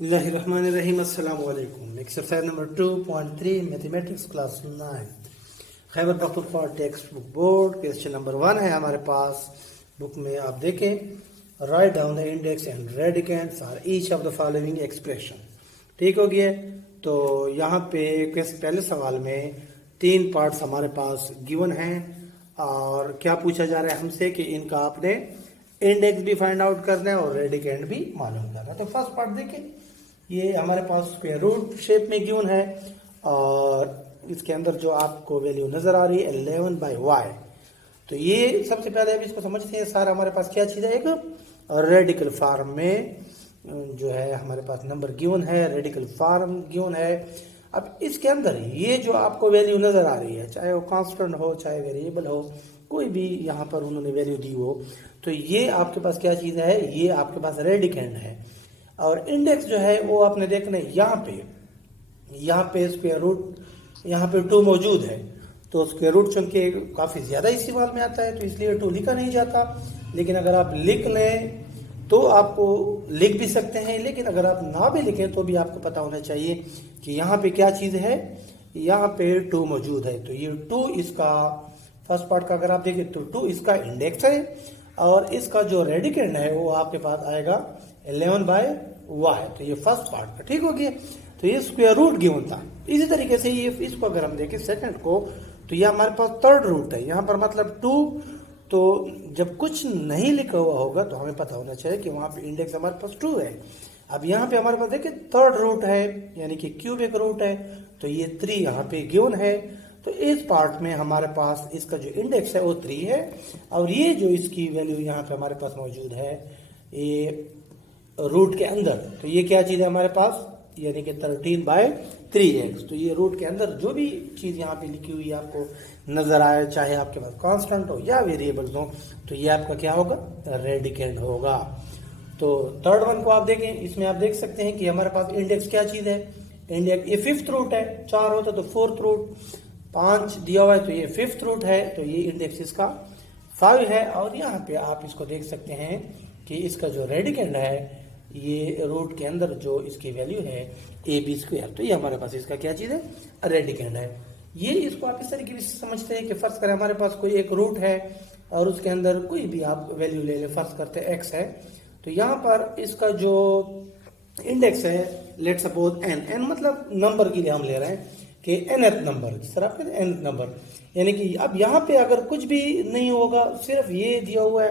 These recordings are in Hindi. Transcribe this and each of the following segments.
बिस्मिल्लाहिर्रहमानिर्रहीम। अस्सलाम वालेकुम। Exercise number 2.3 mathematics class 9 Khyber Pakhtunkhwa text book board question number 1 है हमारे पास। बुक में आप देखें, write down the index and radicands are each of the following expression. ठीक हो गया। तो यहाँ पे पहले सवाल में 3 पार्ट्स हमारे पास गिवन हैं और क्या पूछा जा रहा है हमसे कि इनका आपने इंडेक्स भी फाइंड आउट करना है और रेडिकेंट भी मालूम करना है। तो फर्स्ट पार्ट देखें, ये हमारे पास स्क्वायर रूट शेप में गिवन है और इसके अंदर जो आपको वैल्यू नजर आ रही है 11/y। तो ये सबसे पहले अब इसको समझते हैं। सारा हमारे पास क्या चीज है, एक रेडिकल फॉर्म में जो है हमारे पास नंबर गिवन है, रेडिकल फॉर्म गिवन है। अब इसके अंदर ये जो आपको वैल्यू नजर आ रही है, चाहे वो कांस्टेंट हो चाहे वेरिएबल हो, कोई भी यहाँ पर उन्होंने वैल्यू दी हो, तो ये आपके पास क्या चीज है, ये आपके पास रेडिकेंड है। और इंडेक्स जो है वो आपने देखना है यहाँ पे स्क्वायर रूट यहाँ पे 2 मौजूद है। तो स्क्वायर रूट चूंकि काफी ज्यादा इस्तेमाल में आता है तो इसलिए 2 लिखा नहीं जाता। लेकिन अगर आप लिख लें तो आपको लिख भी सकते हैं, लेकिन अगर आप ना भी लिखें तो भी आपको पता होना चाहिए कि यहाँ पे क्या चीज है, यहाँ पे 2 मौजूद है। तो ये 2 इसका फर्स्ट पार्ट का अगर आप देखें तो 2 इसका इंडेक्स है और इसका जो रेडिकेंड है वो आपके पास आएगा 11/y। तो ये फर्स्ट पार्ट का ठीक हो गया। तो ये स्क्वायर रूट गिवन था। इसी तरीके से ये इसको अगर हम देखें सेकंड को, तो ये हमारे पास थर्ड रूट है। यहाँ पर मतलब 2, तो जब कुछ नहीं लिखा हुआ होगा तो हमें पता होना चाहिए कि वहां पे इंडेक्स हमारे पास 2 है। अब यहाँ पे हमारे पास देखिए थर्ड रूट है, यानी कि क्यूबिक रूट है, तो ये 3 यहाँ पे गिवन है। तो इस पार्ट में हमारे पास इसका जो इंडेक्स है वो 3 है और ये जो इसकी वैल्यू यहाँ पे हमारे पास मौजूद है ये रूट के अंदर, तो ये क्या चीज है हमारे पास, यानी कि 13/3x। तो ये रूट के अंदर जो भी चीज यहाँ पे लिखी हुई आपको नजर आए, चाहे आपके पास कांस्टेंट हो या वेरिएबल्स हो, तो ये आपका क्या होगा, रेडिकेंड होगा। तो थर्ड वन को आप देखें, इसमें आप देख सकते हैं कि हमारे पास इंडेक्स क्या चीज है, इंडेक्स ये 5th रूट है, 4 होता तो 4th रूट, 5 दिया हुआ है तो ये 5th रूट है, तो ये इंडेक्स इसका 5 है। और यहाँ पे आप इसको देख सकते हैं कि इसका जो रेडिकेंड है ये रूट के अंदर जो इसकी वैल्यू है AB²। तो ये हमारे पास इसका क्या चीज है, रेडिकेंड है। ये इसको आप इस तरीके से समझते हैं कि फर्ज करें हमारे पास कोई एक रूट है और उसके अंदर कोई भी आप वैल्यू ले ले, फर्ज करते हैं x है, तो यहाँ पर इसका जो इंडेक्स है लेट सपोज n मतलब नंबर के लिए हम ले रहे हैं कि nth नंबर, जिस तरह आपके nth नंबर, यानी कि अब यहाँ पे अगर कुछ भी नहीं होगा, सिर्फ ये दिया हुआ है,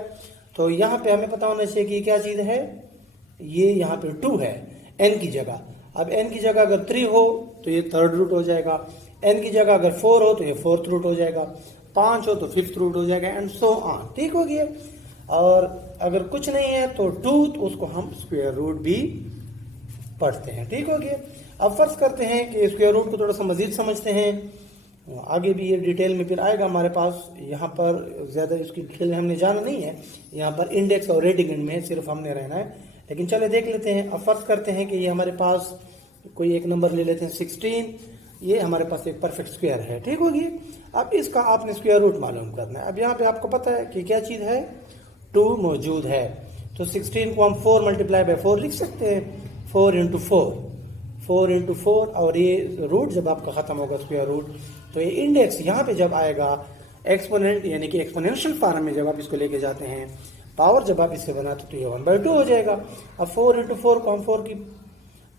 तो यहाँ पे हमें पता होना चाहिए कि क्या चीज है, ये यहाँ पे 2 है n की जगह। अब n की जगह अगर 3 हो तो ये थर्ड रूट हो जाएगा, n की जगह अगर 4 हो तो ये 4th रूट हो जाएगा, 5 हो तो 5th रूट हो जाएगा, एंड सो ऑन। ठीक हो गया। और अगर कुछ नहीं है तो 2, तो उसको हम स्क्वायर रूट भी पढ़ते हैं। ठीक हो गया। अब फर्ज करते हैं कि स्क्वायर रूट को थोड़ा सा मजीद समझते हैं, आगे भी ये डिटेल में फिर आएगा हमारे पास। यहाँ पर ज्यादा इसकी डिटेल में हमने जाना नहीं है, यहाँ पर इंडेक्स और रेडिकेंड में सिर्फ हमने रहना है। लेकिन चले देख लेते हैं। अब फर्ज करते हैं कि ये हमारे पास कोई एक नंबर ले लेते हैं 16, ये हमारे पास एक परफेक्ट स्क्वायर है। ठीक होगी। अब इसका आपने स्क्वायर रूट मालूम करना है। अब यहाँ पे आपको पता है कि क्या चीज है, 2 मौजूद है, तो 16 को हम 4 × 4 लिख सकते हैं, 4 × 4 और ये रूट जब आपका खत्म होगा स्क्वायर रूट, तो ये इंडेक्स यहाँ पे जब आएगा एक्सपोनेंट, यानी कि एक्सपोनेंशियल फॉर्म में जब आप इसको लेके जाते हैं, पावर जब आप इससे बनाते तो ये 1/2 हो जाएगा। अब 4 × 4 को हम 4 की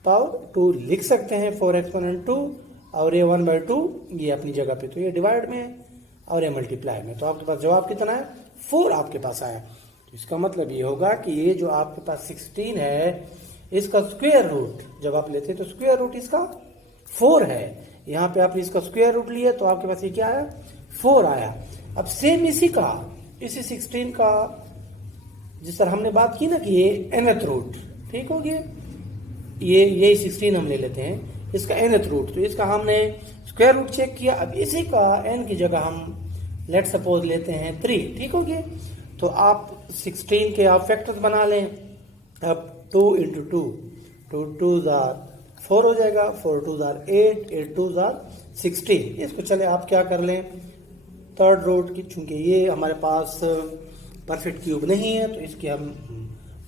पावर 2 लिख सकते हैं, 4 एक्सपोनेंट 2, और ये 1/2 ये अपनी जगह पे, तो ये डिवाइड में है और ये मल्टीप्लाई में। तो आपके पास जवाब कितना है, 4 आपके पास आया। तो इसका मतलब ये होगा कि ये जो आपके पास 16 है, इसका स्क्वायर रूट जब आप लेते हैं तो स्क्वायर रूट इसका 4 है। यहाँ पे आपने इसका स्क्वायर रूट लिया तो आपके पास ये क्या आया, 4 आया। अब सेम इसी 16 का जिस तरह हमने बात की ना कि ये nth रूट, ठीक हो गया, ये 16 हम ले लेते हैं, इसका nth रूट, तो इसका हमने स्क्वायर रूट चेक किया। अब इसी का n की जगह हम लेट सपोज लेते हैं 3। ठीक हो गया। तो आप 16 के आप फैक्टर्स बना लें। अब 2 × 2, 2 2s are 4 हो जाएगा, 4 2s are 8, 8 2s are 16। इसको चले आप क्या कर लें, थर्ड रूट की, चूंकि ये हमारे पास परफेक्ट क्यूब नहीं है तो इसके हम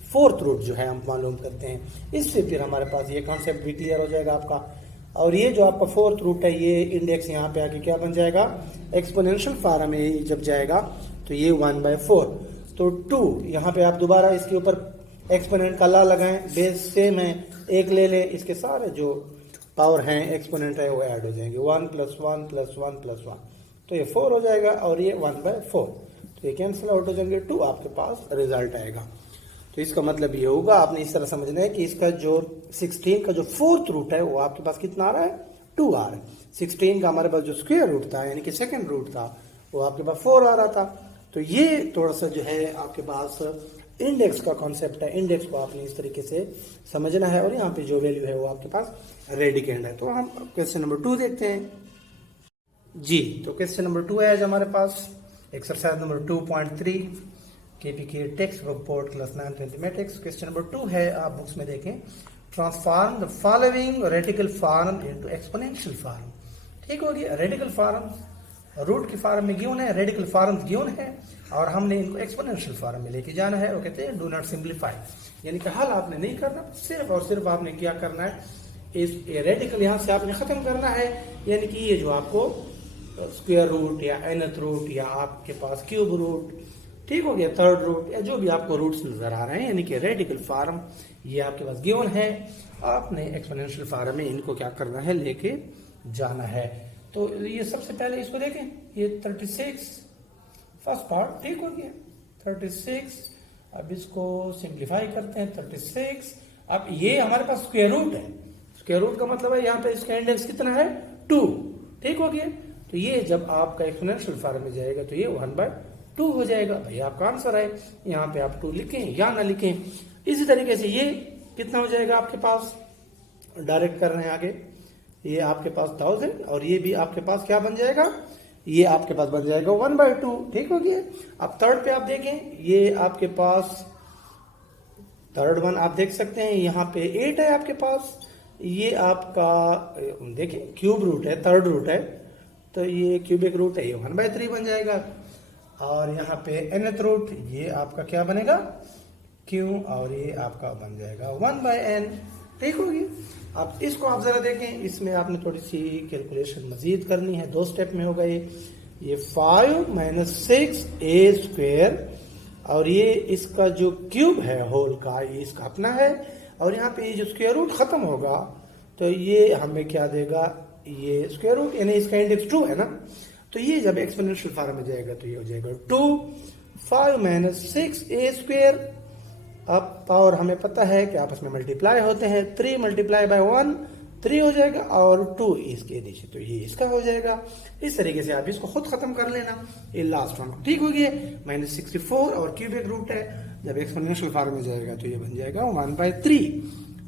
फोर्थ रूट जो है हम मालूम करते हैं। इससे फिर हमारे पास ये कॉन्सेप्ट भी क्लियर हो जाएगा आपका। और ये जो आपका फोर्थ रूट है, ये इंडेक्स यहाँ पे आके क्या बन जाएगा, एक्सपोनेंशियल फॉर्म में जब जाएगा तो ये 1/4। तो 2 यहाँ पे आप दोबारा इसके ऊपर एक्सपोनेंट का ला लगाएं, बेस सेम है, एक ले लें, इसके सारे जो पावर हैं एक्सपोनेंट है वो ऐड हो जाएंगे, 1 + 1 + 1 + 1, तो ये 4 हो जाएगा और ये 1/4, तो ये कैंसिल आउट हो जाएंगे, 2 आपके पास रिजल्ट आएगा। तो इसका मतलब ये होगा, आपने इस तरह समझना है कि इसका जो 16 का जो फोर्थ रूट है वो आपके पास कितना आ रहा है, 2 आ रहा है। 16 का हमारे पास जो स्क्वायर रूट था यानी कि सेकंड रूट था वो आपके पास 4 आ रहा था। तो ये थोड़ा सा जो है आपके पास इंडेक्स का कॉन्सेप्ट है, इंडेक्स को आपने इस तरीके से समझना है और यहाँ पे जो वैल्यू है वो आपके पास रेडिकेंड है। तो हम क्वेश्चन नंबर 2 देखते हैं जी। तो क्वेश्चन नंबर 2 है आज हमारे पास exercise number 2.3 KPK text book board class 9th mathematics. Question number 2 है, आप बुक्स में देखें, transform the following radical form into exponential form. ठीक हो गया, रेडिकल फॉर्म रूट के फॉर्म में गिवन है, रेडिकल फॉर्म गिवन है और हमने इनको एक्सपोनेंशियल फॉर्म में लेके जाना है। वो कहते हैं डू नॉट सिंप्लीफाई, यानी कि हल आपने नहीं करना, सिर्फ और सिर्फ आपने क्या करना है, इस रेडिकल यहाँ से आपने खत्म करना है, यानी कि ये जो आपको स्क्वायर रूट या nth रूट या आपके पास क्यूब रूट, ठीक हो गया, थर्ड रूट या जो भी आपको रूट्स नजर आ रहे हैं, यानी कि रेडिकल फॉर्म ये आपके पास गिवन है, आपने एक्सपोनेंशियल फॉर्म में इनको क्या करना है, लेके जाना है। तो ये सबसे पहले इसको देखें, ये 36 फर्स्ट पार्ट, ठीक हो गया 36। अब इसको सिंप्लीफाई करते हैं 36। अब ये हमारे पास स्क्वायर रूट है, स्क्वायर रूट का मतलब है यहाँ पे इसका इंडेक्स कितना है, 2, ठीक हो गया। तो ये जब आपका एक्सपोनेंशियल फॉर्म में जाएगा तो ये 1/2 हो जाएगा। भाई आपका आंसर है, यहाँ पे आप 2 लिखें या ना लिखें। इसी तरीके से ये कितना हो जाएगा आपके पास, डायरेक्ट कर रहे हैं आगे, ये आपके पास 1000 और ये भी आपके पास क्या बन जाएगा, ये आपके पास बन जाएगा 1/2, ठीक हो गया। अब थर्ड पे आप देखें, ये आपके पास थर्ड वन आप देख सकते हैं, यहाँ पे 8 है आपके पास, ये आपका देखें क्यूब रूट है, थर्ड रूट है, तो ये क्यूबिक रूट है, ये 1/3 बन जाएगा। और यहाँ पे nth रूट, ये आपका क्या बनेगा, क्यू, और ये आपका बन जाएगा 1/n, ठीक होगी। अब इसको आप जरा देखें, इसमें आपने थोड़ी सी कैलकुलेशन मजीद करनी है, 2 स्टेप में होगा ये 5 - 6a² और ये इसका जो क्यूब है होल का, ये इसका अपना है, और यहाँ पे ये जो स्क्वायर रूट खत्म होगा तो ये हमें क्या देगा, ये स्क्वायर रूट यानी इसका इंडेक्स 2 है ना, तो ये जब एक्सपोनेंशियल फॉर्म में जाएगा तो ये हो जाएगा 2 5 - 6a²। अब पावर हमें पता है कि आपस में मल्टीप्लाई होते हैं, 3 × 1 3 हो जाएगा और 2 इसके नीचे, तो ये इसका हो जाएगा। इस तरीके से आप इसको खुद खत्म कर लेना, ये लास्ट वन ठीक हो गया, -64 और क्यूबिक रूट है, जब एक्सपोनेंशियल फॉर्म में जाएगा तो ये बन जाएगा 1/3।